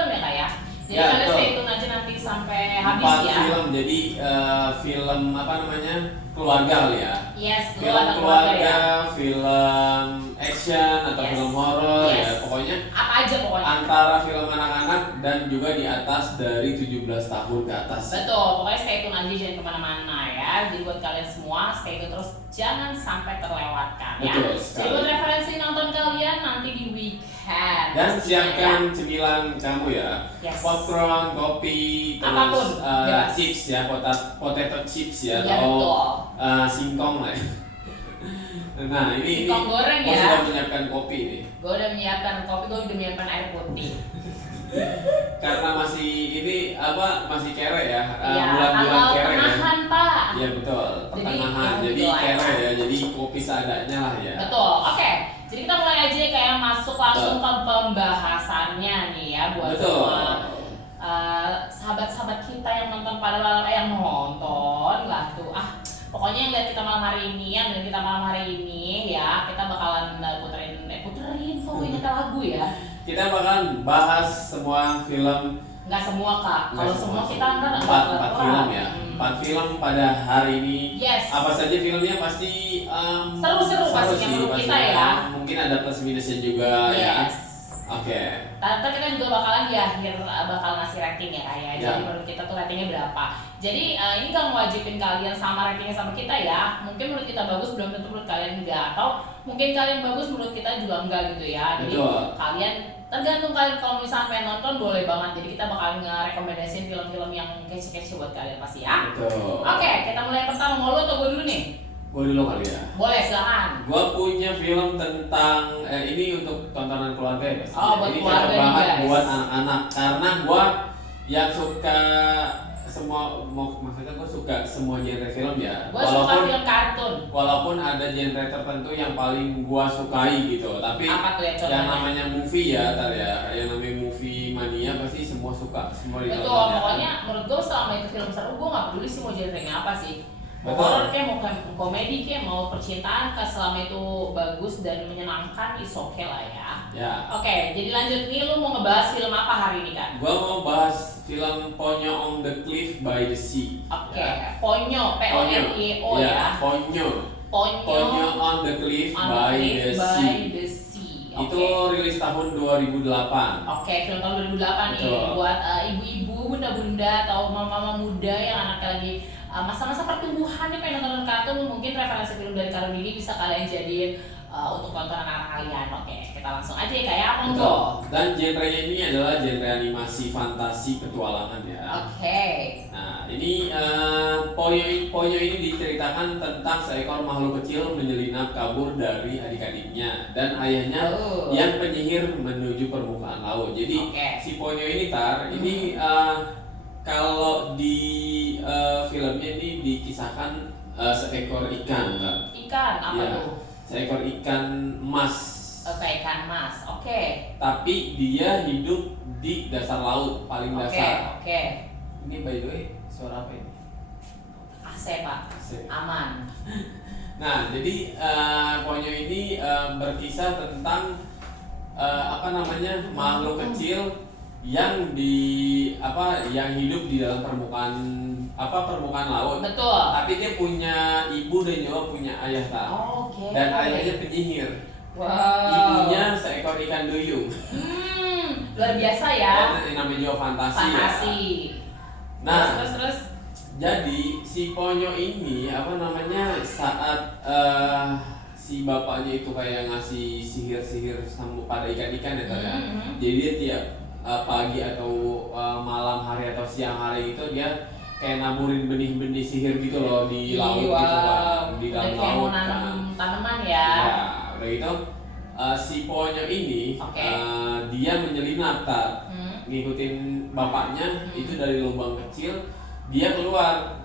film ya kak ya. Jadi Ya, kalian betul. stay tune aja nanti sampai habis 4 ya. film, jadi film apa namanya, keluarga kali ya. Yes, dulu Film ada keluarga keluarga, ya. film action atau Yes. film horor ya, Yes. pokoknya Apa aja pokoknya. antara film anak-anak dan juga di atas dari 17 tahun ke atas. Betul, pokoknya stay tune aja, jangan kemana-mana ya. Jadi buat kalian semua stay tune terus, jangan sampai terlewatkan ya. Betul Jadi sekali. buat referensi nonton kalian nanti di weekend. Dan pastinya siapkan ya. cemilan kamu ya. Yes. Popcorn, kopi, Apapun, terus bebas. chips ya, potato chips ya, Iya, atau betul. singkong lah ya. Nah ini Singkong goreng gua ya. sudah menyiapkan kopi nih. Gue udah menyiapkan kopi, gue udah menyiapkan air putih. Karena masih ini apa, masih kere ya, Iya, bulan-bulan tanggal kere ya. pertengahan pak. Iya betul, pertengahan. Jadi gitu kere aja. ya, jadi kopi seadanya lah ya. Betul, oke. Jadi kita mulai aja kayak masuk langsung ke pembahasannya nih ya buat Betul. semua sahabat-sahabat kita yang nonton pada malam yang nonton lah tuh pokoknya yang lihat kita malam hari ini, yang dengerin kita malam hari ini ya, kita bakalan puterin kok inget lagu ya. Kita bakalan bahas semua film. Nggak semua kak, kalau semua kita ntar empat film ya. 4 film pada hari ini. Yes. Apa saja filmnya pasti Seru-seru pastinya sih, menurut kita pastinya. ya. Mungkin ada plus minusnya juga ya. Yes. Oke. Nanti kita juga bakalan di akhir bakal ngasih rating ya kayak. Ya. Jadi menurut kita tuh ratingnya berapa. Jadi ini gak ngewajibin kalian sama ratingnya sama kita ya. Mungkin menurut kita bagus belum tentu menurut kalian enggak, atau mungkin kalian bagus menurut kita juga enggak gitu ya. Jadi Betul. kalian tergantung kalian, kalau misalnya pengen nonton boleh banget. Jadi kita bakalan ngerekomendasiin film-film yang kece-kece buat kalian pasti ya. Betul. Oke, kita mulai yang pertama. Mau lu atau gue dulu nih? Gue dulu kali ya. Boleh, silakan. Gue punya film tentang ini untuk tontonan keluarga ya pastinya. Oh, buat Ini keluarga cocok nih, banget guys. buat anak-anak, karena gue yang suka maksudnya gue suka semua genre film ya. Gue suka film kartun. Walaupun ada genre tertentu yang paling gua sukai gitu, tapi Apa tuh ya contohnya? yang namanya movie ya, yang namanya movie mania pasti semua suka, semua Betul, ditonton ya. pokoknya menurut gue selama itu film seru, gue gak peduli sih mau genrenya apa sih. Mau Betul. horror kayak, mau komedi kayak, mau percintaan kayak, selama itu bagus dan menyenangkan, is okay lah ya. Ya. Oke, jadi lanjut nih, lu mau ngebahas film apa hari ini kan? Gua mau bahas film Ponyo on the Cliff by the Sea. Oke, Ya. Ponyo, P-O-N-Y-O Ya, ya. Ponyo. Ponyo Ponyo on the Cliff on by Cliff the by Sea. the Sea. Itu Oke. rilis tahun 2008. Oke, film tahun 2008 nih Betul. buat ibu-ibu, bunda-bunda atau mama-mama muda yang anaknya lagi masa-masa pertumbuhan nih pengen nonton kartun, mungkin referensi film dari kartun ini bisa kalian jadiin untuk tontonan anak kalian. Oke, kita langsung aja ya kayak apa Betul. Dan genrenya ini adalah genre animasi fantasi petualangan ya. Oke. Nah, ini Ponyo ini diceritakan tentang seekor makhluk kecil menyelinap kabur dari adik-adiknya dan ayahnya Oh. yang penyihir menuju permukaan laut. Jadi Oke. si Ponyo ini ini kalau di filmnya ini dikisahkan seekor ikan, Tar. Ikan apa Ya, tuh? seekor ikan emas. Oke, ikan mas. Oke. Tapi dia hidup di dasar laut, paling Oke, dasar. oke. Ini by the way, suara apa ini? AC Pak. Asik. Aman. Nah, jadi Ponyo ini berkisah tentang makhluk kecil yang yang hidup di dalam permukaan laut. Betul. Tapi dia punya ibu dan juga punya ayah tak. Oke. Dan ayahnya penyihir. Wow. Ibunya seekor ikan duyung. Luar biasa ya. Dan yang namanya juga fantasi. Ya. Fantasi. Nah, terus. Jadi si Ponyo ini saat si bapaknya itu kayak ngasih sihir-sihir sama pada ikan-ikan ya Tar, ya. Jadi dia tiap pagi atau malam hari atau siang hari itu dia kayak naburin benih-benih sihir gitu loh di laut gitu kan, di dalam kayak mau laut kan. nanam tanaman ya. Ya, udah gitu si Ponyo ini Oke. dia menyelinap Tar, ngikutin bapaknya itu dari lubang kecil. Dia keluar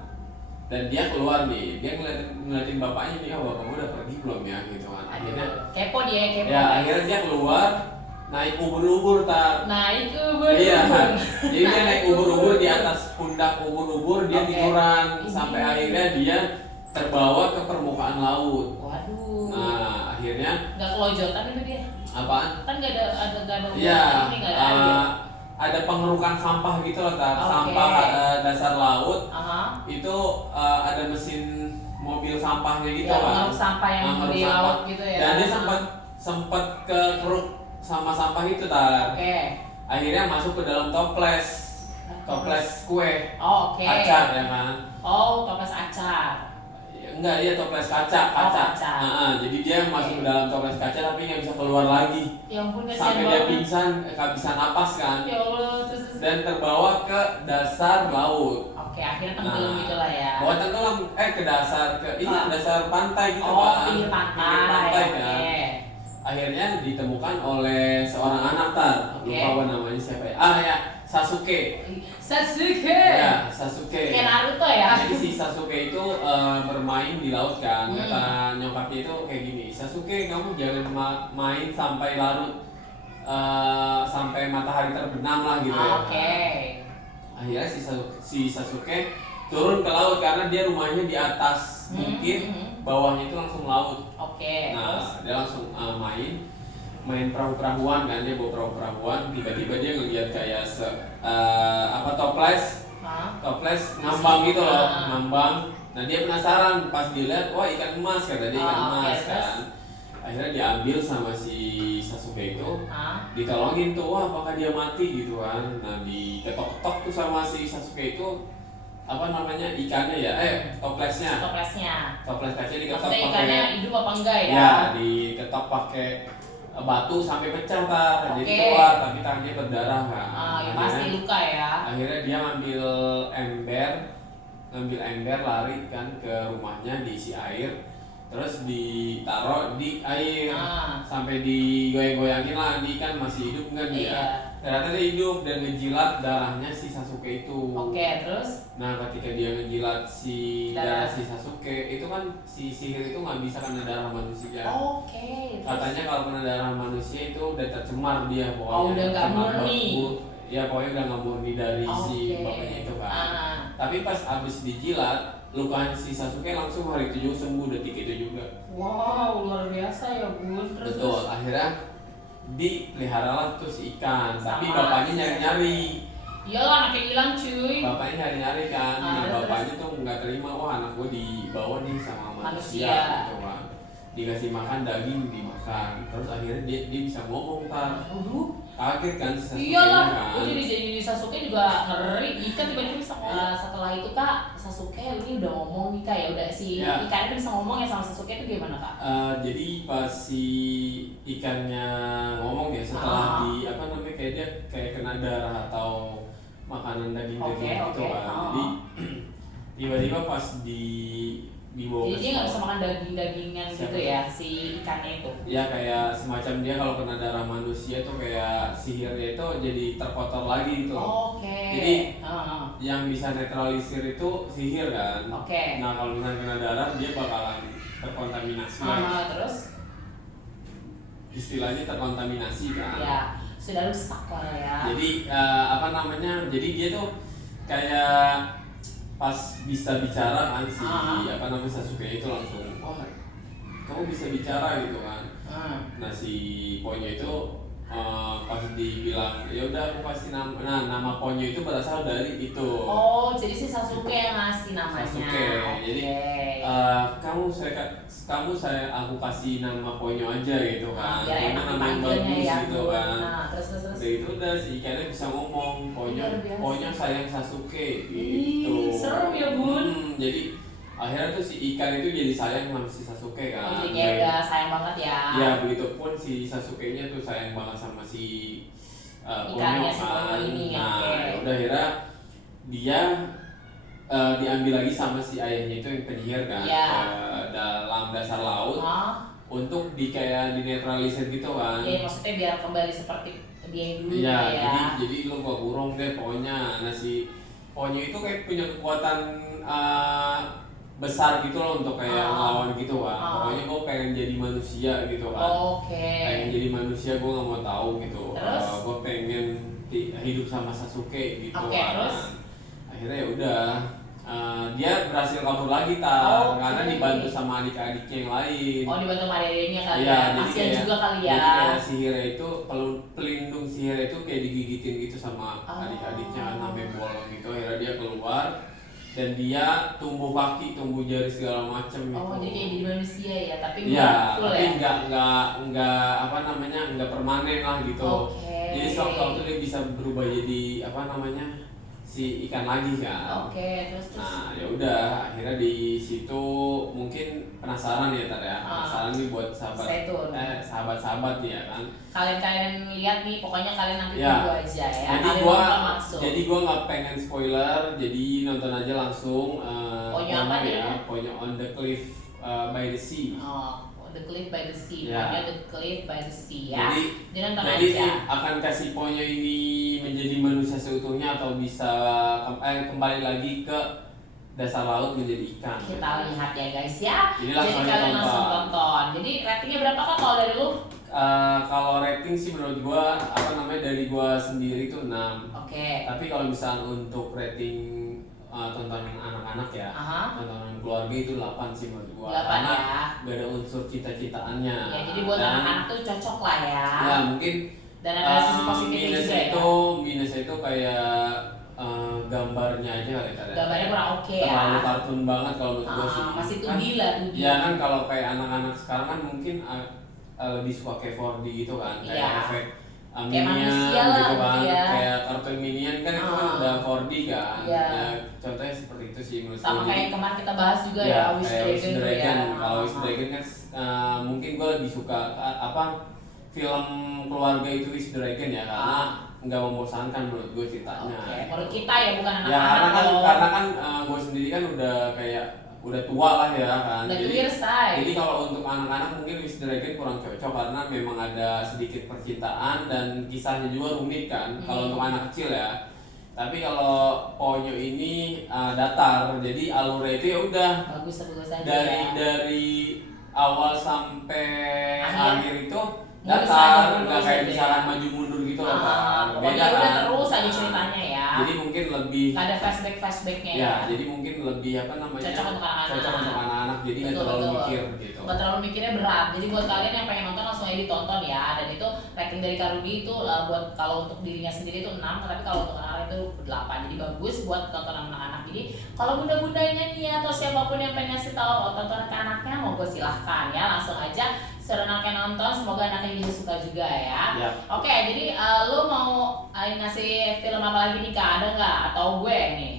dan dia keluar nih, dia ngeliatin bapaknya nih, bapakmu udah pergi belum ya gitu kan. Akhirnya Kepo dia, kepo. ya akhirnya dia keluar naik ubur-ubur Tar. Naik ubur. Iya, jadi dia naik ubur-ubur di atas pundak ubur-ubur, dia Oke. tiduran sampai akhirnya dia terbawa ke permukaan laut. Waduh. Nah akhirnya Nggak kelojotan itu dia. apaan? Kan nggak ada Iya, ini nggak ada air. ada pengerukan sampah gitu loh, Oke. sampah dasar laut. Aha. Itu ada mesin mobil sampahnya gitu Ya, kan. mengeruk sampah yang Mengeruk di sampah. laut gitu ya. Dan dia sempat kekeruk sama sampah itu tar. Oke. Akhirnya masuk ke dalam toples kue. Oh, oke. Acar ya kan. Oh, toples acar. Enggak, iya toples kaca. Oh, kaca. Jadi dia masuk ke dalam toples kaca tapi nggak bisa keluar lagi. Ya ampun, kasihan Sampai dia banget. pingsan, nggak bisa napas kan. Ya Allah, terus. Dan terbawa ke dasar laut. Oke, akhirnya tenggelam gitu lah ya. Bawa tenggelam ke dasar Ah. dasar pantai gitu Oh, kan. pinggir pantai. Pinggir pantai Oke. kan. Akhirnya ditemukan oleh seorang anak tar. Oke. Lupa apa namanya siapa ya. Ya, Sasuke. Sasuke. Ya, Sasuke. Kayak Naruto ya. Jadi si Sasuke itu bermain di laut kan. Hmm. Kata nyokapnya itu kayak gini, Sasuke kamu jangan main sampai larut, sampai matahari terbenam lah gitu ya. Oke. Akhirnya si Sasuke turun ke laut karena dia rumahnya di atas bukit, bawahnya itu langsung laut. Oke. Nah, Terus. dia langsung main perahu-perahuan kan, dia bawa perahu-perahuan, tiba-tiba dia ngeliat kayak toples ngambang gitu loh, ngambang. Nah dia penasaran pas dilihat, wah ikan emas, kata dia ikan emas Oke, kan. Akhirnya diambil sama si Sasuke itu, ditolongin tuh, wah apakah dia mati gitu kan. Nah diketok-ketok tuh sama si Sasuke itu apa namanya ikannya ya, toplesnya. Toples kaca diketok Maksudnya pakai. ikannya hidup apa enggak ya? Ya, diketok pakai batu sampai pecah tar. Jadi Oke. keluar tapi tangannya berdarah kan. Ya pasti luka ya. Akhirnya dia ngambil ember lari kan ke rumahnya, diisi air, terus ditaruh di air sampai digoyang-goyangin lah, di ikan masih hidup kan dia. Iya. Ternyata dia hidup dan ngejilat darahnya si Sasuke itu. Oke, terus? Nah ketika dia ngejilat darah Darah. si Sasuke itu kan si sihir itu nggak bisa kena darah manusia. Oke. Terus? Katanya kalau kena darah manusia itu udah tercemar dia pokoknya. Oh, udah nggak Tercemar murni. Ya pokoknya udah nggak murni dari si Oke. bapaknya itu kan. Ah. Tapi pas abis dijilat, lukanya si Sasuke langsung hari itu juga sembuh detik itu juga. Wow, luar biasa ya bun. Terus? Betul, akhirnya dipeliharalah tuh si ikan. Tapi Sama bapaknya si nyari-nyari. Iyalah anaknya hilang cuy. Bapaknya nyari-nyari kan. Nah Terus? bapaknya tuh nggak terima, wah anak gue dibawa nih sama manusia Manusia. gitu kan. Dikasih makan daging dimakan. Terus akhirnya dia bisa ngomong kan. Waduh. Kaget kan si Sasuke Iyalah, kan. gue jadi Sasuke juga ngeri. Ikan tiba-tiba bisa ngomong. Setelah itu kak, Sasuke ini udah ngomong nih kak ya, udah si Ya. ikan itu bisa ngomong ya sama Sasuke itu gimana kak? Jadi pas si ikannya ngomong ya setelah kayak dia kayak kena darah atau makanan daging-daging Oke, gitu oke. kan. Jadi tiba-tiba pas dibawa Jadi ke dia nggak bisa sekolah, makan daging-dagingan gitu Siapa? ya si ikannya itu. ya kayak semacam dia kalau kena darah manusia tuh kayak sihirnya itu jadi terkotor lagi gitu loh. Oke. Jadi yang bisa netralisir itu sihir kan. Oke. Nah kalau misalnya kena darah dia bakalan terkontaminasi lagi. Terus? Istilahnya terkontaminasi kan. Ya, sudah rusak lah ya. Jadi jadi dia tuh kayak pas bisa bicara kan si Sasuke itu langsung, wah kamu bisa bicara gitu kan. Nah si Ponyo itu pas dibilang ya udah aku kasih nama Ponyo itu berasal dari itu. Oh, jadi si Sasuke yang ngasih namanya. Sasuke. Jadi aku kasih nama Ponyo aja gitu kan. Biar Ponyo enak nama yang dipanggilnya bagus ya. gitu kan. Nah, terus. Udah itu udah si ikannya bisa ngomong, Luar biasa. Ponyo sayang Sasuke Ih, gitu. serem ya, Bun. Jadi akhirnya tuh si ikan itu jadi sayang sama si Sasuke kan. Oh, jadi kayak udah sayang banget ya. Ya begitu pun si Sasuke-nya tuh sayang banget sama si Ponyo Ikannya si Ponyo kan. ini, Nah, oke. udah akhirnya dia diambil lagi sama si ayahnya itu yang penyihir kan Iya. ke dalam dasar laut untuk kayak dinetralisir gitu kan. Ya, maksudnya biar kembali seperti dia yang dulu Iya, gitu ya. jadi lo gua kurung deh pokoknya. Nah si Ponyo itu kayak punya kekuatan besar gitu loh untuk kayak ngelawan gitu kan. Pokoknya gue pengen jadi manusia gitu kan. Oke. Pengen jadi manusia, gue nggak mau tahu gitu. Terus? Gue pengen hidup sama Sasuke gitu Oke, kan. terus? Akhirnya ya udah dia berhasil kabur lagi karena dibantu sama adik-adiknya yang lain. Oh, dibantu sama adiknya kali Iya, ya. Kasian juga kali ya. Jadi kayak sihirnya itu, pelindung sihirnya itu kayak digigitin gitu sama adik-adiknya kan, sampai bolong gitu. Akhirnya dia keluar dan dia tumbuh kaki, tumbuh jari segala macem Oh, gitu. jadi kayak jadi manusia ya, tapi Iya, full tapi ya. nggak apa namanya, nggak permanen lah gitu. Oke. Jadi sewaktu-waktu dia bisa berubah jadi apa namanya, si ikan lagi kan. Oke, terus. Nah, ya udah, akhirnya di situ mungkin penasaran ya Tar ya. Penasaran nih buat sahabat-sahabat nih ya kan. Kalian lihat nih, pokoknya kalian nanti Ya. tunggu aja ya. Jadi gua nggak pengen spoiler, jadi nonton aja langsung. Ponyo apa nih? Ya, Ponyo on the Cliff by the Sea. Oh, The Cliff by the Sea. Ya. Pokoknya The Cliff by the Sea ya. Jadi nonton jadi aja. akan kasih Ponyo ini menjadi manusia seutuhnya atau bisa kembali lagi ke dasar laut menjadi ikan. Kita lihat ya guys ya. Jadi kalian langsung tonton. Jadi ratingnya berapa Kak kalau dari lu? Kalau rating sih menurut gua dari gua sendiri tuh 6. Oke. Tapi kalau misalnya untuk rating tontonan anak-anak ya, tontonan keluarga itu 8 sih menurut gua. 8 karena ya. gak ada unsur cita-citaannya. Ya, jadi buat anak-anak tuh cocok lah ya. Ya mungkin. Dan ada sisi positifnya juga ya. Minusnya itu kayak gambarnya aja kali ya. Gambarnya kurang oke ya. Terlalu kartun banget kalau menurut gua sih. Masih 2D lah, 2D. Ya kan kalau kayak anak-anak sekarang kan mungkin lebih suka kayak 4D gitu kan, kayak Iya. efek Kayak Minion manusia lah gitu kan, gitu ya. kayak kartun Minion kan itu kan udah 4D kan. Iya. Ya, contohnya seperti itu sih menurut Sama gua. kayak kemarin kita bahas juga ya, Wish kayak Wish Dragon Dragon. ya. Kalau Wish Dragon kan mungkin gua lebih suka film keluarga itu Wish Dragon ya, karena nggak membosankan menurut gue ceritanya. Oke, menurut kita ya, bukan Ya anak-anak. karena kan gue sendiri kan udah tua lah ya kan. Jadi kalau untuk anak-anak mungkin Wish Dragon kurang cocok karena memang ada sedikit percintaan dan kisahnya juga rumit kan. Kalau untuk anak kecil ya. Tapi kalau Ponyo ini datar, jadi alurnya itu ya udah bagus aja. dari awal sampai akhir itu Nggak datar, bisa nggak kayak terus misalkan ya. maju mundur gitu loh kan. Pokoknya udah terus aja ceritanya ya. Jadi mungkin lebih nggak ada flashbacknya ya. Jadi mungkin lebih cocok untuk anak-anak. Cocok untuk anak-anak. Jadi nggak terlalu mikir gitu. Nggak terlalu mikirnya berat. Jadi buat kalian yang pengen nonton langsung aja ditonton ya. Dan itu rating dari Karudi itu buat kalau untuk dirinya sendiri itu 6, tapi kalau untuk anak-anak itu 8. Jadi bagus buat tontonan anak-anak. Jadi kalau bunda-bundanya nih atau siapapun yang pengen ngasih tahu tontonan ke anaknya, monggo silahkan ya, langsung aja suruh anaknya nonton, semoga anaknya bisa suka juga ya. Oke, jadi lu mau ngasih film apa lagi nih Kak? Ada nggak? Atau gue nih?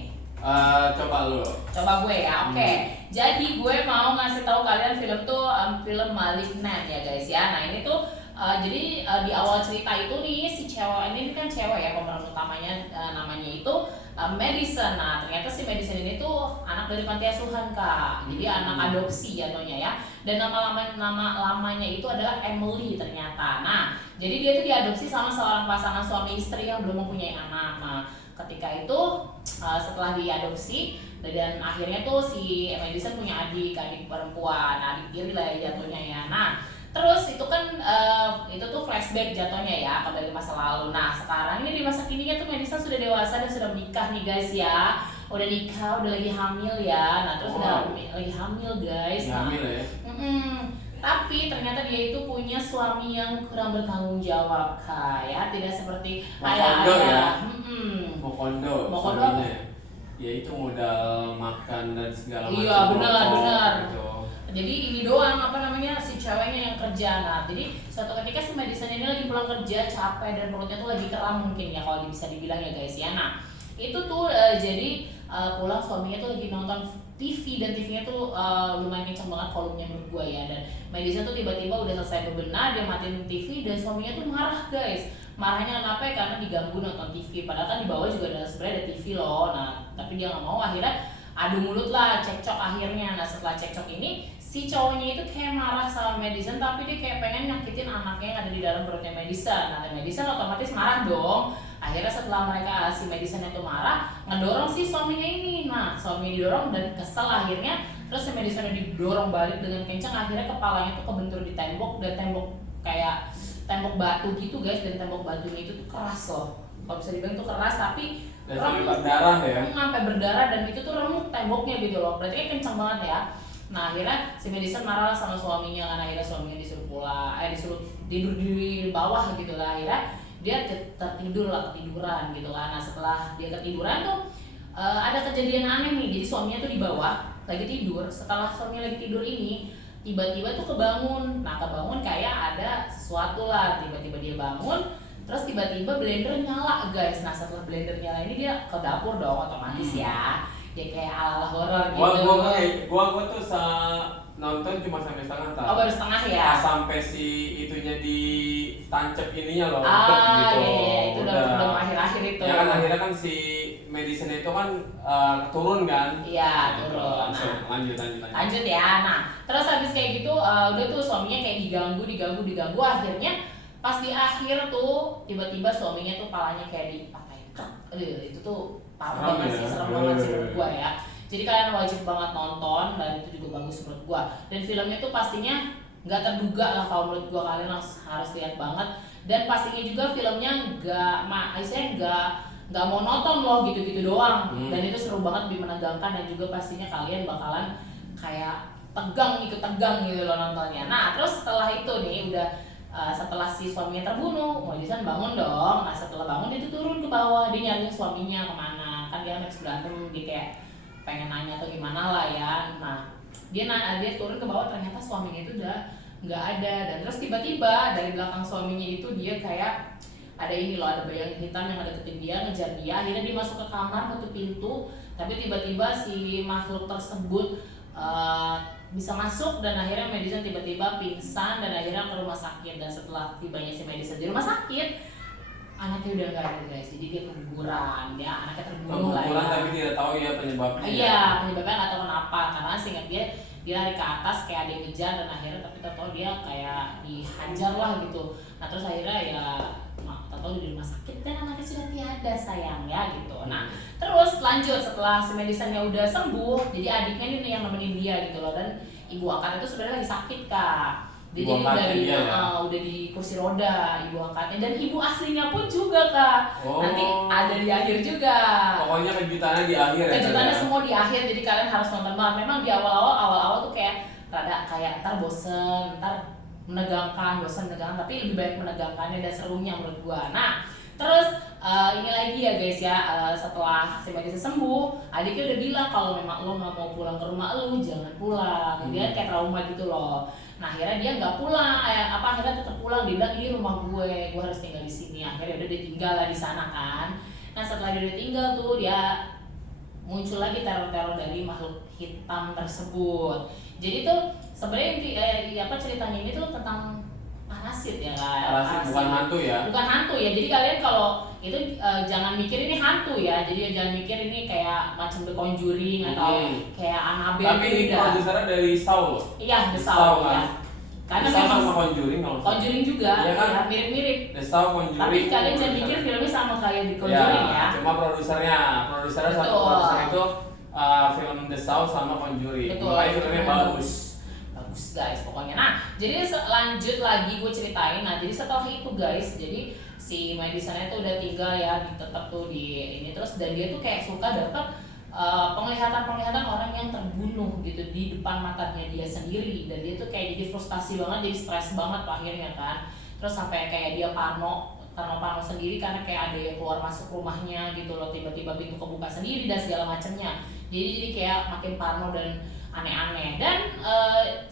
Coba gue ya. Oke. Jadi gue mau ngasih tahu kalian film tuh film Malignant ya guys ya. Nah ini tuh jadi di awal cerita itu nih si cewek ini kan cewek ya, pemeran utamanya namanya itu Madison. Nah ternyata si Madison ini tuh anak dari panti asuhan Kak. Jadi anak adopsi jatuhnya ya. Dan nama lamanya itu adalah Emily ternyata. Nah jadi dia tuh diadopsi sama seorang pasangan suami istri yang belum mempunyai anak. Nah ketika itu setelah diadopsi dan akhirnya tuh si Madison punya adik perempuan, adik tiri lah ya jatuhnya ya. Nah terus itu kan itu tuh flashback jatuhnya ya kembali masa lalu. Nah sekarang ini di masa kininya tuh Madison sudah dewasa dan sudah menikah nih guys ya. Udah nikah, udah lagi hamil ya. Nah terus udah lagi hamil guys. Hamil ya. Tapi ternyata dia itu punya suami yang kurang bertanggung jawab Kak ya, tidak seperti ayah. Mokondo. Ya itu modal makan dan segala macam. Iya benar. Gitu. Jadi ini doang si ceweknya yang kerja. Nah jadi suatu ketika si Madison ini lagi pulang kerja capek dan perutnya tuh lagi kram mungkin ya kalau bisa dibilang ya guys ya. Nah itu tuh jadi pulang suaminya tuh lagi nonton TV dan TV-nya tuh lumayan kenceng banget volumenya menurut gue ya. Dan Madison tuh tiba-tiba udah selesai bebenah, dia matiin TV dan suaminya tuh marah guys. Marahnya kenapa ya? Karena diganggu nonton TV. Padahal kan di bawah juga sebenarnya ada TV loh. Nah tapi dia nggak mau, akhirnya adu mulut lah, cekcok akhirnya. Nah setelah cekcok ini si cowoknya itu kayak marah sama Madison, tapi dia kayak pengen nyakitin anaknya yang ada di dalam perutnya Madison. Nah Madison otomatis marah dong. Akhirnya setelah si Madison itu marah, ngedorong si suaminya ini. Nah suaminya didorong dan kesel akhirnya. Terus si Madison didorong balik dengan kencang, akhirnya kepalanya tuh kebentur di tembok. Dan tembok kayak tembok batu gitu guys. Dan tembok batunya itu tuh keras loh. Kalau bisa dibilang tuh keras, tapi Dan sampai berdarah ya. Sampai berdarah dan itu tuh remuk temboknya gitu loh. Berarti kan kencang banget ya. Nah akhirnya si Madison marah sama suaminya kan, akhirnya suaminya disuruh pulang, disuruh tidur di bawah gitu lah. Akhirnya dia tertidur lah, ketiduran gitu kan. Nah setelah dia ketiduran tuh ada kejadian aneh nih. Jadi suaminya tuh di bawah lagi tidur. Setelah suaminya lagi tidur ini tiba-tiba tuh kebangun. Nah kebangun kayak ada sesuatu lah. Tiba-tiba dia bangun, terus tiba-tiba blender nyala guys. Nah setelah blender nyala ini dia ke dapur dong otomatis ya. Dia kayak ala-ala horor gitu. Gua tuh nonton cuma sampai setengah Oh baru setengah ya? Sampai si itunya ditancap ininya loh, gitu. Iya, itu udah mau akhir-akhir itu. Ya kan akhirnya kan si Madison itu kan turun kan? Iya turun. Lanjut ya. Nah terus habis kayak gitu udah tuh suaminya kayak diganggu. Akhirnya pas di akhir tuh tiba-tiba suaminya tuh palanya kayak dipatahin. Itu tuh parah banget sih, serem banget sih menurut gua ya. Jadi kalian wajib banget nonton dan itu juga bagus menurut gua. Dan filmnya tuh pastinya nggak terduga lah kalau menurut gua, kalian harus lihat banget. Dan pastinya juga filmnya nggak mau nonton loh gitu-gitu doang. Dan itu seru banget, lebih menegangkan dan juga pastinya kalian bakalan kayak ikut tegang gitu loh nontonnya. Nah terus setelah itu nih udah setelah si suaminya terbunuh, Madison bangun dong. Nah setelah bangun dia tuh turun ke bawah, dia nyariin suaminya kemana. Kan dia habis berantem, dia kayak pengen nanya atau gimana lah ya. Nah dia turun ke bawah, ternyata suaminya itu udah nggak ada. Dan terus tiba-tiba dari belakang suaminya itu dia kayak ada ini loh, ada bayangan hitam yang deketin dia, ngejar dia. Akhirnya dia masuk ke kamar, nutup pintu, tapi tiba-tiba si makhluk tersebut bisa masuk dan akhirnya Madison tiba-tiba pingsan dan akhirnya ke rumah sakit. Dan setelah tibanya si Madison di rumah sakit, anaknya udah nggak ada guys. Jadi dia keguguran, ya anaknya terbunuh lah ya. Tapi tidak tahu ya penyebabnya. Iya penyebabnya nggak tahu kenapa, karena seingat dia lari ke atas kayak ada yang ngejar dan akhirnya tapi tahu dia kayak dihajar lah gitu. Nah terus akhirnya ya tahu di rumah sakit dan anaknya sudah tiada sayang ya gitu. Nah terus lanjut setelah si Madisonnya udah sembuh, jadi adiknya ini yang nemenin dia gitu loh. Dan ibu angkat itu sebenarnya lagi sakit kak. Dia jadi udah di kursi roda ibu angkatnya, dan ibu aslinya pun juga kak. Nanti ada di akhir juga. Pokoknya kejutannya di akhir. Kejutannya semua di akhir, jadi kalian harus nonton banget. Memang di awal-awal tuh kayak rada kayak ntar bosen, ntar menegangkan, tapi lebih baik menegangkannya dan serunya menurut gua. Nah terus ini lagi ya guys ya, setelah si Madison sembuh, adiknya udah bilang kalau memang lo nggak mau pulang ke rumah lo jangan pulang. Dia kayak trauma gitu loh. Nah akhirnya dia nggak pulang, akhirnya tetap pulang. Dia bilang ini rumah gue harus tinggal di sini. Akhirnya udah dia tinggal lah di sana kan. Nah setelah dia udah tinggal tuh dia muncul lagi teror-teror dari makhluk hitam tersebut. Jadi tuh sebenarnya ceritanya ini tuh tentang parasit ya kan. Parasit bukan hantu ya. Bukan hantu ya. Jadi kalian kalau itu jangan mikir ini hantu ya. Jadi jangan mikir ini kayak macam The Conjuring atau kayak Annabelle. Tapi ini produsernya dari Saw. Iya, The Saw ya. Karena memang sama Conjuring kalau Conjuring juga ya kan? Ya, mirip-mirip. The Saw, Conjuring. Tapi kalian jangan mikir filmnya sama kayak The Conjuring ya. Cuma produsernya satu produser itu film The Saw sama Conjuring. Betul. Filmnya bagus guys pokoknya. Nah jadi lanjut lagi gue ceritain. Nah jadi setelah itu guys, jadi si Madisonnya tuh udah tinggal ya tetap tuh di ini terus, dan dia tuh kayak suka dapat penglihatan orang yang terbunuh gitu di depan matanya dia sendiri. Dan dia tuh kayak jadi frustasi banget, jadi stres banget akhirnya kan. Terus sampai kayak dia parno sendiri karena kayak ada yang keluar masuk rumahnya gitu loh, tiba-tiba pintu kebuka sendiri dan segala macamnya. Jadi kayak makin parno dan aneh-aneh. Dan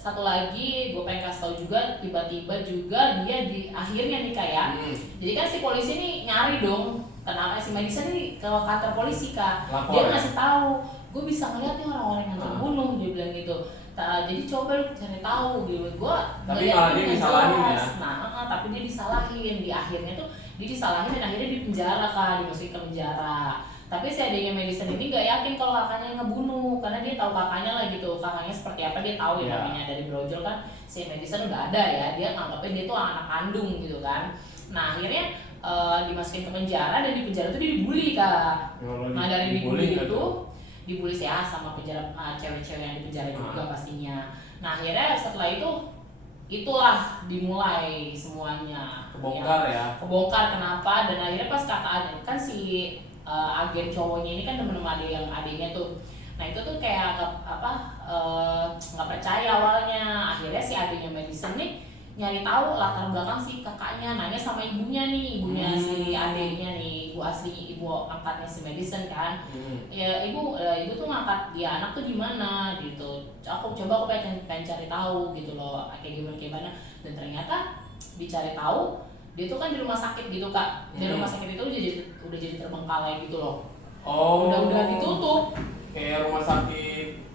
satu lagi gue pengen kasih tau juga, tiba-tiba juga dia di akhirnya nih kayak jadi kan si polisi nih nyari dong kenapa si Madison ini ke kantor polisi kak. Dia ngasih tahu gue bisa ngeliat nih orang-orang yang terbunuh, dia bilang gitu. Jadi coba cari tahu gitu. Gue tapi malah dia disalahin ya. Nah tapi dia disalahin di akhirnya tuh, dia disalahin dan akhirnya di penjara kak, dimasukin ke penjara. Tapi si adiknya Madison ini gak yakin kalau kakaknya yang ngebunuh, karena dia tahu kakaknya lah gitu, kakaknya seperti apa dia tahu ya namanya dari brojol kan. Si Madison udah ada ya, dia nganggapnya dia tuh anak kandung gitu kan. Nah akhirnya dimasukin ke penjara, dan di penjara tuh dia dibully kak. Nah dari dibully itu dibully ya sama penjara cewek-cewek yang di penjara juga pastinya. Nah akhirnya setelah itulah dimulai semuanya. Kebongkar ya. Kebongkar kenapa, dan akhirnya pas kakaknya kan si agen cowoknya ini kan temen sama adiknya tuh. Nah itu tuh kayak nggak percaya awalnya. Akhirnya si adiknya Madison nih nyari tahu latar belakang si kakaknya, nanya sama ibunya si adiknya nih, ibu angkatnya si Madison kan. Ya ibu tuh ngangkat dia anak tuh gimana gitu. Aku pengen cari tahu gitu loh, kayak gimana. Dan ternyata dicari tahu dia tuh kan di rumah sakit gitu kak. Di rumah sakit itu udah jadi terbengkalai gitu loh. Oh. Udah ditutup. Kayak rumah sakit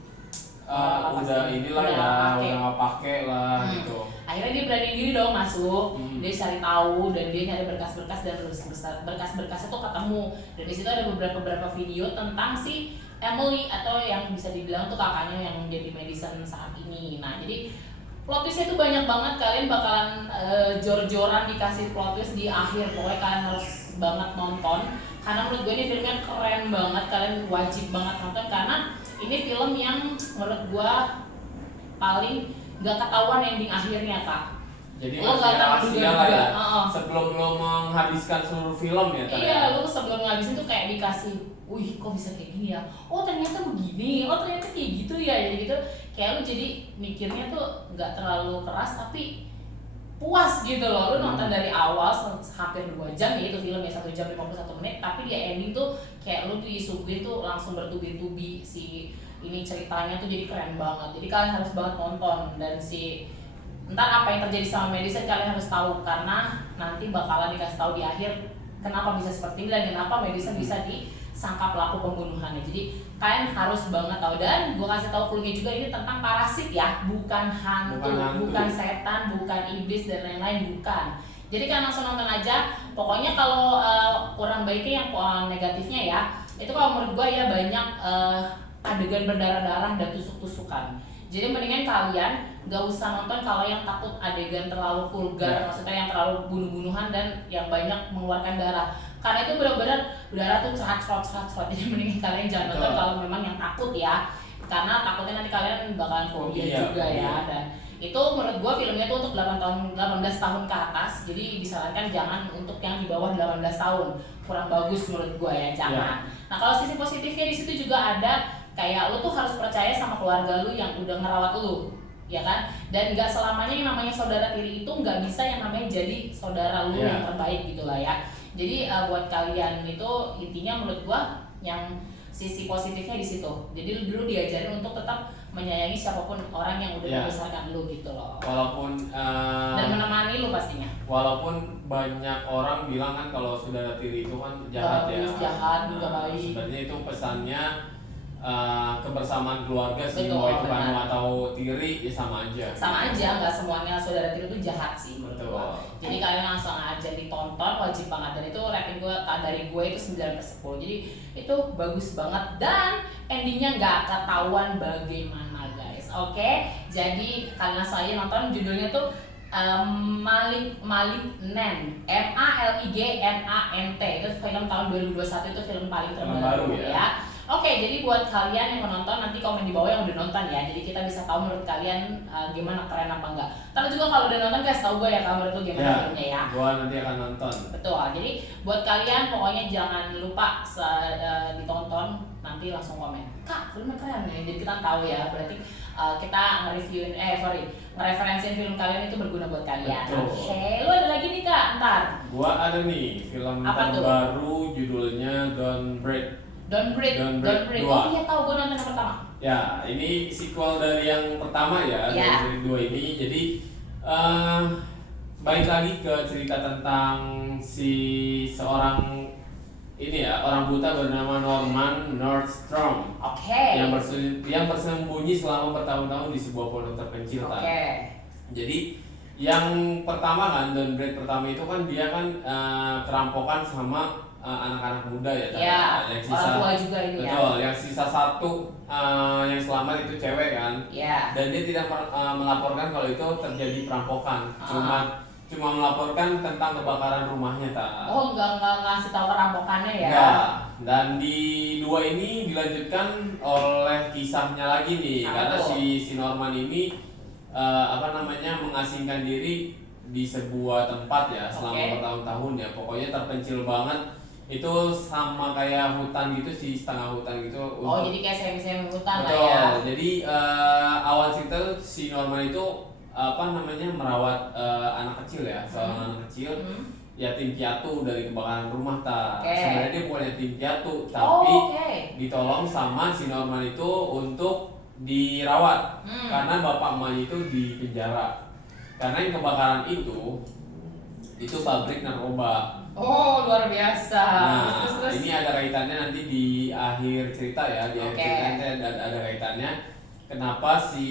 udah inilah ya, udah nggak pakai lah gitu. Akhirnya dia berani diri dong masuk, dia cari tahu dan dia nyari berkas-berkas dan berkas-berkasnya tuh ketemu. Dan di situ ada beberapa video tentang si Emily atau yang bisa dibilang tuh kakaknya yang jadi Madison saat ini. Nah jadi plot twistnya tuh banyak banget, kalian bakalan jor-joran dikasih plot twist di akhir. Pokoknya kalian harus banget nonton karena menurut gue ini filmnya keren banget, kalian wajib banget nonton karena ini film yang menurut gue paling gak ketahuan ending akhirnya kak. Jadi lo masih rahasia lah ya. Sebelum lo menghabiskan seluruh film ya tadi. Iya, lo sebelum ngabisin tuh kayak dikasih, wih kok bisa kayak gini ya, oh ternyata begini, oh ternyata kayak gitu ya, jadi gitu kayak lo jadi mikirnya tuh gak terlalu keras tapi puas gitu loh. Lu nonton dari awal hampir 2 jam ya itu filmnya, 1 jam 51 menit, tapi di ending tuh kayak lu disuguhin tuh langsung bertubi-tubi si ini ceritanya tuh, jadi keren banget. Jadi kalian harus banget nonton. Dan si entar apa yang terjadi sama Madison kalian harus tahu karena nanti bakalan dikasih tahu di akhir kenapa bisa seperti ini dan kenapa Madison bisa disangka pelaku pembunuhannya. Jadi kalian harus banget tahu. Dan gue kasih tahu clue-nya juga, ini tentang parasit ya, bukan hantu, bukan setan, bukan iblis dan lain-lain, bukan. Jadi kalian langsung nonton aja. Pokoknya kalau kurang baiknya yang negatifnya ya, itu kalau menurut gue ya banyak adegan berdarah-darah dan tusuk-tusukan. Jadi mendingan kalian gak usah nonton kalau yang takut adegan terlalu vulgar, maksudnya yang terlalu bunuh-bunuhan dan yang banyak mengeluarkan darah. Karena itu benar-benar darah tuh cerot. Jadi mendingan kalian jangan nonton kalau memang yang takut ya. Karena takutnya nanti kalian bakalan fobia juga ya. Dan itu menurut gua filmnya tuh untuk 18 tahun ke atas. Jadi disarankan jangan untuk yang di bawah 18 tahun. Kurang bagus menurut gua ya, jangan. Nah, kalau sisi positifnya di situ juga ada kayak lu tuh harus percaya sama keluarga lu yang udah ngerawat lu, ya kan? Dan nggak selamanya yang namanya saudara tiri itu nggak bisa yang namanya jadi saudara lu yang terbaik gitulah ya. Jadi buat kalian itu intinya menurut gua yang sisi positifnya di situ. Jadi dulu diajarin untuk tetap menyayangi siapapun orang yang udah membesarkan lu gitu loh. Walaupun dan menemani lu pastinya. Walaupun banyak orang bilang kan kalau saudara tiri itu kan jahat ya. Jahat juga baik. Sebenarnya itu pesannya kebersamaan keluarga sih, mau itu kanu atau tiri ya sama aja. Sama aja, nggak semuanya saudara tiri itu jahat sih menurut gue. Jadi kalian langsung aja ditonton, wajib banget. Dan itu rating gue dari gue itu 9/10. Jadi itu bagus banget dan endingnya nggak ketahuan bagaimana guys. Oke, jadi kalian langsung aja nonton. Judulnya tuh Malignant, Malignant. Itu film tahun 2021, itu film paling terbaru ya. Oke, jadi buat kalian yang menonton nanti komen di bawah yang udah nonton ya. Jadi kita bisa tahu menurut kalian gimana, keren apa enggak. Tapi juga kalau udah nonton kasih tahu gue ya kalau menurut lu gimana filmnya ya. Gue nanti akan nonton. Betul. Jadi buat kalian pokoknya jangan lupa ditonton, nanti langsung komen. Kak, filmnya keren ya. Jadi kita tahu ya. Berarti kita ngereferensiin film kalian itu berguna buat kalian. Oke, lu ada lagi nih Kak, ntar. Gua ada nih film terbaru judulnya Don't Break. Don't Break. Oh iya tahu, gue nonton yang pertama. Ya, ini sequel dari yang pertama ya, dari 2 ini. Jadi balik lagi ke cerita tentang seorang ini ya, orang buta bernama Norman Nordstrom. Yang bersembunyi selama bertahun-tahun di sebuah pondok terpencil. Jadi yang pertama kan, Don't Break pertama itu kan dia kan kerampokan sama anak-anak muda ya, yang sisa orang tua juga itu betul, yang sisa 1 yang selamat itu cewek kan, dan dia tidak melaporkan kalau itu terjadi perampokan, cuma melaporkan tentang kebakaran rumahnya nggak ngasih tahu perampokannya ya. Dan di 2 ini dilanjutkan oleh kisahnya lagi nih, karena si Norman ini mengasingkan diri di sebuah tempat ya selama bertahun-tahun ya, pokoknya terpencil banget. itu sama kayak hutan gitu sih, setengah hutan gitu. Oh, jadi kayak semi-semi hutan lah betul. ya. Jadi awal cerita tuh si Norman itu apa namanya merawat anak kecil ya, seorang anak kecil yatim piatu dari kebakaran rumah Sebenarnya dia bukan yatim piatu, tapi ditolong sama si Norman itu untuk dirawat karena bapak emaknya itu di penjara. Karena yang kebakaran itu pabrik narkoba. Oh, luar biasa. Nah, Terus. ini ada kaitannya nanti di akhir cerita ya, di akhir cerita nanti ada kaitannya kenapa si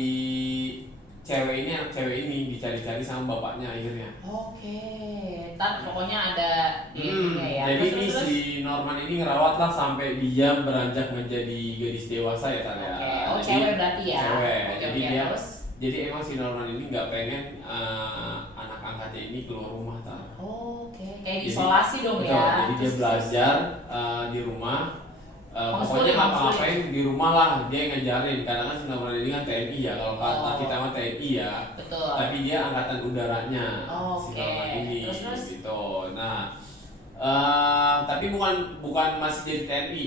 anak cewek ini dicari-cari sama bapaknya akhirnya. Ntar pokoknya ada ininya ya. Jadi Terus. si Norman ini ngerawat lah sampai dia beranjak menjadi gadis dewasa ya Tan ya. Oh, cewek berarti ya. Cewek. Jadi dia terus. jadi emang si Norman ini nggak pengen anak angkatnya ini keluar rumah Tan. Kayak isolasi dong betul, ya. Jadi dia belajar di rumah. Pokoknya ngapa-ngapain di rumah lah dia ngajarin, karena kan si Norman ini kan TNI ya, kalau kata kita mah TNI ya. Betul. Tapi dia angkatan udaranya si Norman ini Terus. gitu. Nah, tapi bukan masih jadi TNI.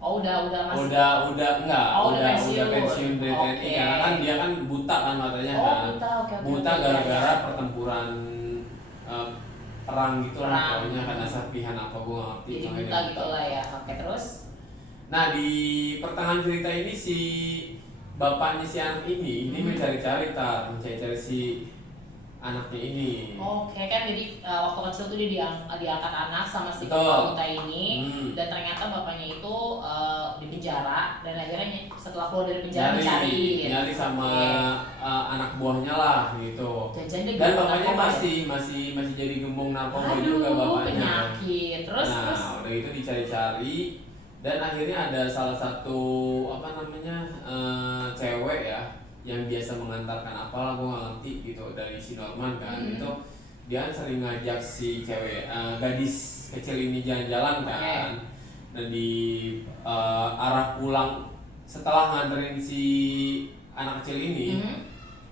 Udah masih. Udah enggak. Udah pensiun dari TNI karena kan dia kan buta kan matanya kan. Buta gara-gara pertempuran perang gitu lah pokoknya, karena serpihan apa gua nggak ngerti. Jadi buta gitu lah ya. Terus. Nah, di pertengahan cerita ini si bapaknya si anak ini mencari-cari si anaknya ini. Kan jadi waktu kecil tuh dia diangkat anak sama si Betul. bapak buta ini, dan ternyata bapaknya itu di penjara, dan akhirnya setelah keluar dari penjara nyari sama anak buahnya lah gitu. Dan bapaknya masih jadi gembong narkoba juga bapaknya. Penyakit. Terus. Udah itu dicari-cari. Dan akhirnya ada salah satu cewek ya yang biasa mengantarkan apalah gue nggak ngerti gitu dari si Norman kan. Itu dia sering ngajak si cewek gadis kecil ini jalan-jalan kan. Dan di arah pulang setelah nganterin si anak kecil ini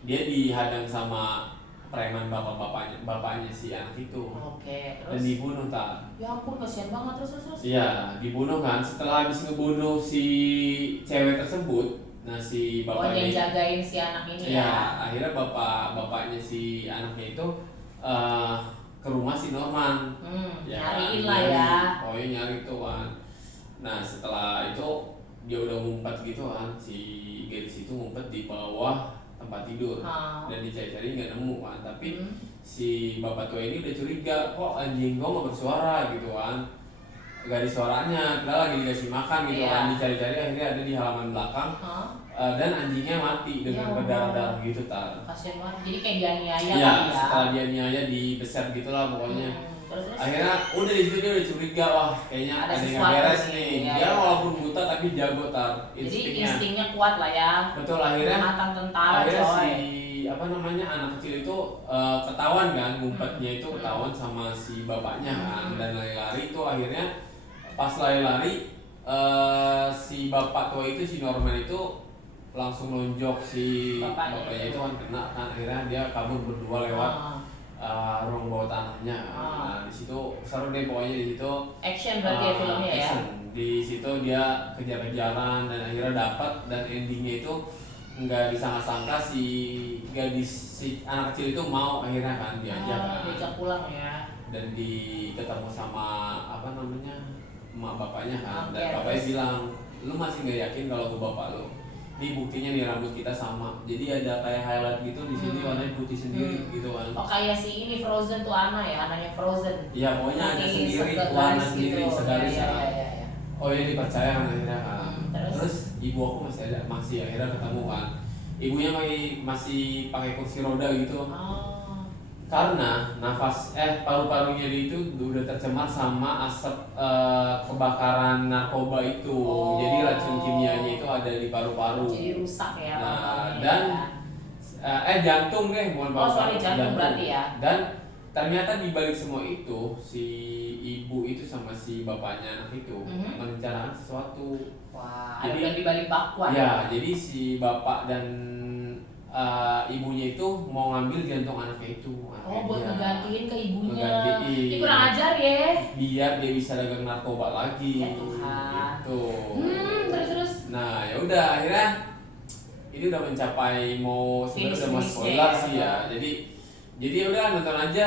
dia dihadang sama preman bapaknya si anak itu. Terus. Dan dibunuh Ya ampun, kasihan banget. Terus. Iya, dibunuh kan. Setelah habis ngebunuh si cewek tersebut, nah si bapaknya yang jagain si anak ini ya. Akhirnya bapaknya si anaknya itu ke rumah si Norman. Nyariin lah ya. Nyari tuh kan. Nah, setelah itu dia udah ngumpet gitu kan, si gadis itu ngumpet di bawah tempat tidur. Dan dicari-cari nggak nemu kan. Tapi si bapak tua ini udah curiga, kok anjing gua nggak bersuara gitu kan. Gak ada suaranya, kita lagi dikasih makan gitu kan. Dicari-cari akhirnya ada di halaman belakang. Dan anjingnya mati dengan berdarah-darah gitu Kasian banget. Jadi kayak dianiaya ya. ya. Setelah dianiaya dibeset gitulah pokoknya. Terus. Akhirnya udah di situ dia udah curiga, wah kayaknya ada yang nggak beres nih. Dia walaupun buta tapi jago Jadi instingnya kuat lah ya. Betul, akhirnya mantan tentara si anak kecil itu ketahuan kan, ngumpetnya itu ketahuan sama si bapaknya kan. Dan lari-lari itu akhirnya pas lari-lari si bapak tua itu, si Norman itu langsung lonjok si bapaknya itu kan, kena kan. Akhirnya dia kabur berdua lewat ruang bawah tanahnya. Nah, di situ seru deh pokoknya. Di situ action berarti ya filmnya ya. Di situ dia kejar-kejaran dan akhirnya dapat, dan endingnya itu nggak disangka-sangka si anak kecil itu mau akhirnya kan diajak pulang ya. Dan ketemu sama emak bapaknya kan. Dan bapaknya Terus. bilang, lu masih nggak yakin kalau gue bapak lu? Ini buktinya nih, rambut kita sama. Jadi ada kayak highlight gitu di sini, warnanya putih sendiri gitu kan. Kayak si ini Frozen tuh anaknya Frozen. Iya, pokoknya ada sendiri, warna sendiri gitu. segaris ya. Iya. Dipercaya kan akhirnya kan. Terus ibu aku masih akhirnya ketemu kan. Ibunya masih pakai kursi roda gitu. Karena paru-parunya dia itu udah tercemar sama asap kebakaran narkoba itu. Jadi racun kimianya itu ada di paru-paru. Jadi rusak ya. Dan jantung deh, bukan paru-paru. Jantung berarti ya. Dan ternyata di balik semua itu si ibu itu sama si bapaknya anak itu merencanakan sesuatu. Jadi di balik bakwan. Ya, jadi si bapak dan ibunya itu mau ngambil jantung anaknya itu. Buat ngegantiin ke ibunya. Ngegantiin. Ini kurang ajar ya. Biar dia bisa dagang narkoba lagi. Ya Tuhan. Gitu. Terus. Nah, ya udah akhirnya ini udah mencapai sebenarnya udah mau spoiler sih ya. Jadi udah nonton aja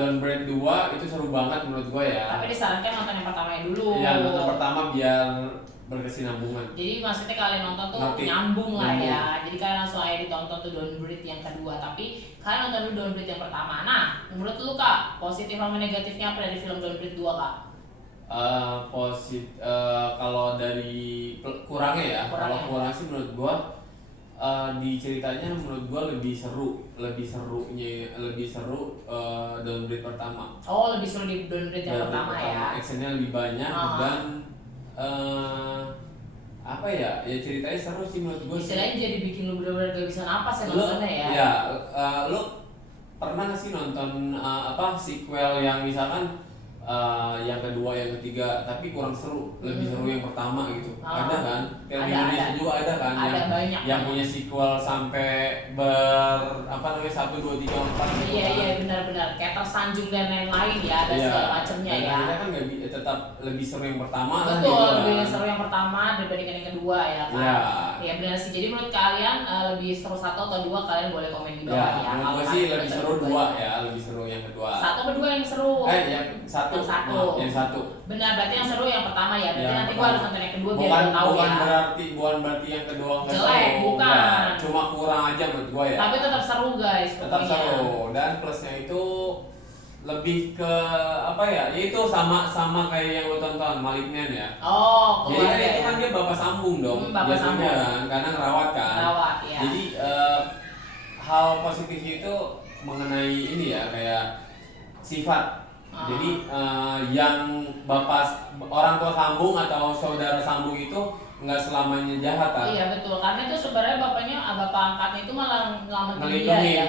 Don't Break 2 itu seru banget menurut gua ya. Tapi disarankan nonton yang pertamanya dulu. Iya, nonton pertama biar berkesinambungan. Jadi maksudnya kalian nonton tuh nyambung lah ya. Jadi kalian langsung aja ditonton tuh Don't Breathe yang kedua. Tapi kalian nonton dulu Don't Breathe yang pertama. Nah, menurut lu Kak, positif sama negatifnya apa dari film Don't Breathe 2 Kak? Kalau dari kurangnya ya, kalau kurang sih menurut gua di ceritanya menurut gua lebih seru Don't Breathe pertama. Lebih seru di Don't Breathe yang pertama ya. Actionnya lebih banyak dan apa ya ceritanya seru sih menurut gue. Istilahnya jadi bikin lu bener-bener gak bisa napas ya nontonnya ya. Ya, lu pernah gak sih nonton sequel yang misalkan yang kedua, yang ketiga, tapi kurang seru, lebih seru yang pertama gitu. Ada kan? Kayak di Indonesia juga ada kan? Ada banyak. Yang punya sequel sampai 1, 2, 3, 4 gitu. Iya benar-benar kayak tersanjung dan lain-lain ya, ada segala macamnya ya. Kita kan tetap lebih seru yang pertama. Betul, gitu, lebih seru yang pertama dibandingkan yang kedua ya kan. Iya benar sih. Jadi menurut kalian lebih seru 1 atau 2, kalian boleh komen di bawah ya. Menurut gue sih lebih seru 2 ya, lebih seru yang kedua. 1 atau 2 yang seru? Yang satu. Yang satu. Benar, berarti yang seru yang pertama ya. Berarti nanti gua harus nonton yang kedua biar gua tahu ya. Bukan berarti yang kedua nggak seru. Jelek, bukan. Cuma kurang aja menurut gua ya. Tapi tetap seru guys. Tetap seru. Dan plusnya itu lebih ke apa ya? Itu sama kayak yang lo tonton Malignant ya. Jadi kan itu kan dia bapak sambung dong. Bapak sambung kan, karena ngerawat kan. Ngerawat ya. Jadi hal positifnya itu mengenai ini ya kayak sifat. Jadi yang orang tua sambung atau saudara sambung itu nggak selamanya jahat kan? Iya betul, karena itu sebenarnya bapak angkatnya itu malah ngelametin dia ya,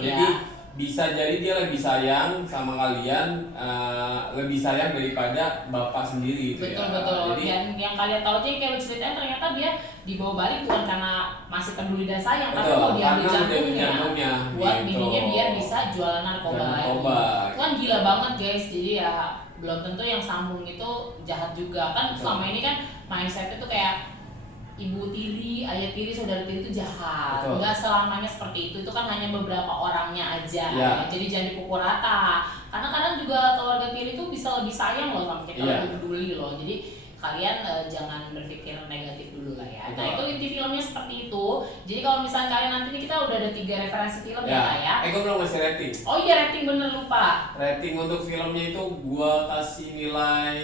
jadi bisa jadi dia lebih sayang sama kalian, lebih sayang daripada bapak sendiri gitu. Betul. Jadi yang kalian tahu aja kayak lu ceritain ternyata dia dibawa balik bukan karena masih peduli dan sayang, tapi mau diambil jantungnya buat bininya biar bisa jualan narkoba lagi. Itu kan gila banget guys. Jadi ya belum tentu yang sambung itu jahat juga kan. Selama ini kan mindsetnya tuh kayak ibu tiri, ayah tiri, saudara tiri itu jahat. Enggak selamanya seperti itu kan hanya beberapa orangnya aja. Jadi jangan dipukul rata. Karena kadang juga keluarga tiri itu bisa lebih sayang loh sama kita, lebih peduli loh. Jadi kalian jangan berpikir negatif dulu lah ya. Nah itu inti filmnya seperti itu. Jadi kalau misalnya kalian nanti nih, kita udah ada 3 referensi film ya. Gue belum ngasih rating. Oh iya, rating bener lupa. Rating untuk filmnya itu gua kasih nilai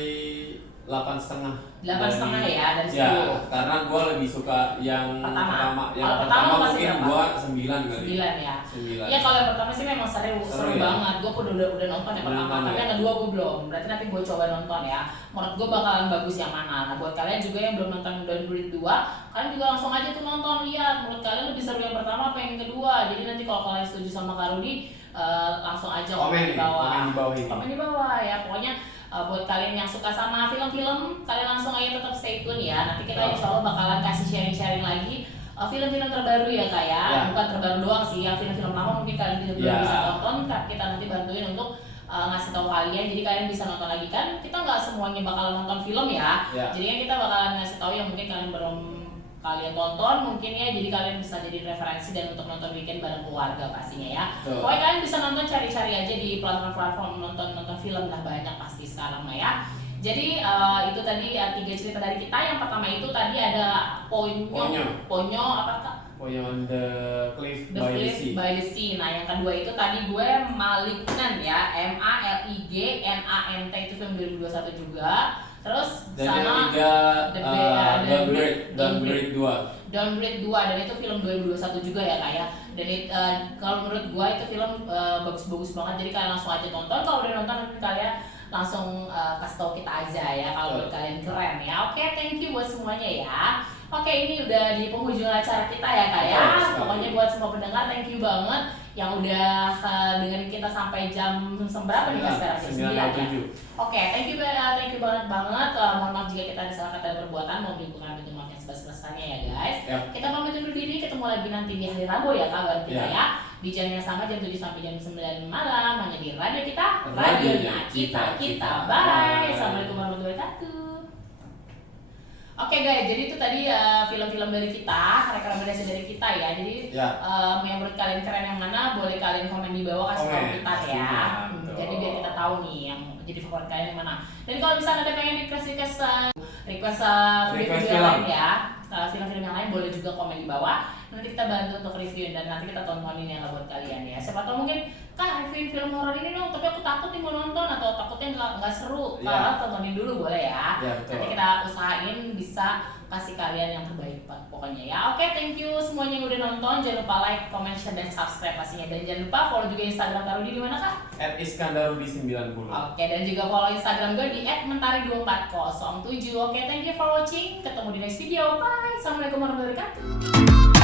8,5. 8,5 ya dari 10. Ya, karena gue lebih suka yang pertama. Yang pertama mungkin gue 9 kali. 9 ya. 9. Iya kalau yang pertama sih memang seru ya? banget. Gue udah nonton yang pertama, tapi yang kedua gue belum. Berarti nanti gue coba nonton ya. Menurut gue bakalan bagus yang mana. Nah buat kalian juga yang belum nonton Don't Breathe 2, kalian juga langsung aja tuh nonton, lihat. Menurut kalian lebih seru yang pertama apa yang kedua. Jadi nanti kalau kalian setuju sama Kak Rudy, langsung aja komen di bawah. Komen di bawah ya. Pokoknya buat kalian yang suka sama film-film, kalian langsung aja tetap stay tune ya. Nanti kita insya Allah bakalan kasih sharing-sharing lagi film-film terbaru ya Kak ya. Bukan terbaru doang sih, yang film-film lama mungkin kalian juga belum bisa tonton. Kita nanti bantuin untuk ngasih tahu kalian, jadi kalian bisa nonton lagi kan. Kita nggak semuanya bakalan nonton film ya. Jadi kan kita bakalan ngasih tahu yang mungkin kalian belum tonton mungkin ya, jadi kalian bisa jadi referensi dan untuk nonton weekend bareng keluarga pastinya ya. Pokoknya kalian bisa nonton, cari-cari aja di platform nonton film lah, banyak pasti sekarang lah ya. Jadi itu tadi 3 cerita dari kita. Yang pertama itu tadi ada Ponyo apa Kak? Ponyo on the Cliff by the Sea. Nah yang kedua itu tadi gue Malignant ya, Malignant itu film 2021 juga. Terus dan sama yang ketiga Don't Break 2 dan itu film 2021 juga ya Kak ya. Dan kalau menurut gue itu film bagus-bagus banget, jadi kalian langsung aja tonton. Kalau udah nonton nanti kalian langsung kasih tau kita aja ya kalau menurut kalian keren ya. Oke, thank you buat semuanya ya. Oke, ini udah di penghujung acara kita ya Kak ya. Pokoknya buat semua pendengar, thank you banget yang udah dengerin kita sampai jam berapa nih Kak sekarang? 9 ya? Oke, thank you banget. Mohon maaf jika kita ada salah kata dan perbuatan, mau bukan bentuk maaf yang sebesar-besarnya ya guys. Kita pamit undur diri, ketemu lagi nanti di hari Rabu ya Kak, baru kita ya. Di jam yang sama jam 7 sampai jam 9 malam hanya di radio kita, radionya kita. Bye. Assalamualaikum warahmatullahi wabarakatuh. Oke guys, jadi itu tadi film-film dari kita, rekomendasi dari kita ya. Jadi yang menurut kalian keren yang mana, boleh kalian komen di bawah, kasih tahu kita ya. Jadi biar kita tahu nih yang jadi favorit kalian yang mana. Dan kalau misalnya ada pengen request video yang lain ya, film-film yang lain boleh juga komen di bawah. Nanti kita bantu untuk review dan nanti kita tontonin yang buat kalian ya. Siapa tahu mungkin Kak reviewin film horor ini dong, tapi aku takut nih mau nonton atau takutnya nggak seru. Kalau tontonin dulu boleh ya. Nanti kita usahain bisa kasih kalian yang terbaik pokoknya ya. Oke, thank you semuanya yang udah nonton. Jangan lupa like, comment, share, dan subscribe pastinya. Dan jangan lupa follow juga Instagram Karudi di mana Kak? @iskandarudi90. Oke, dan juga follow Instagram gue di @mentari2407. Oke, thank you for watching. Ketemu di next video. Bye. Assalamualaikum warahmatullahi wabarakatuh.